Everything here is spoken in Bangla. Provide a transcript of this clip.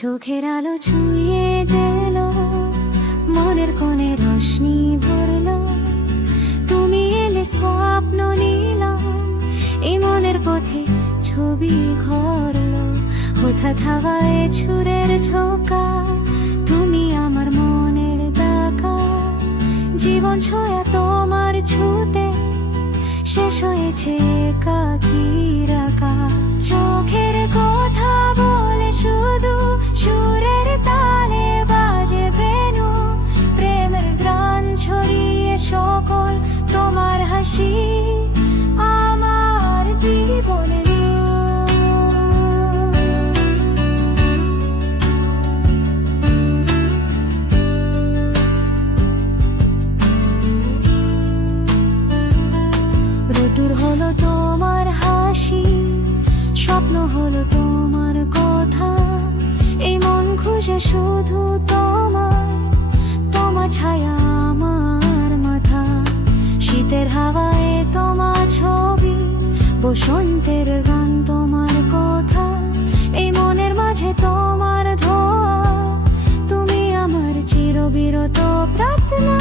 চোখের আলো ছুঁয়ে গেল, মনের কোণে রোশনি ভরলো। তুমি এলে স্বপ্ন নিলাম, এই মনের পথে ছবি ঘরলো। হঠাৎ হাওয়ায় ছুরের ঝোঁকা, তুমি আমার মনের ডাকা। জীবন ছোঁয়া তোমার ছুতে শেষ হয়েছে একাকীর আঁকা। চোখের কথা বলে শুধু সুরের তালে বাজে বেনু। প্রেমের গান ছড়িয়ে সকল তোমার হাসি আমার জীবনে। রোদুর হলো তোমার হাসি, স্বপ্ন হলো তোমার কথা। এই মন খুঁজে শুধু তোমার ছায়া আমার মাথা। শীতের হাওয়ায় তোমার ছবি, বসন্তের গান তোমার কথা। এই মনের মাঝে তোমার ধোঁয়া, তুমি আমার চিরবিরত প্রার্থনা।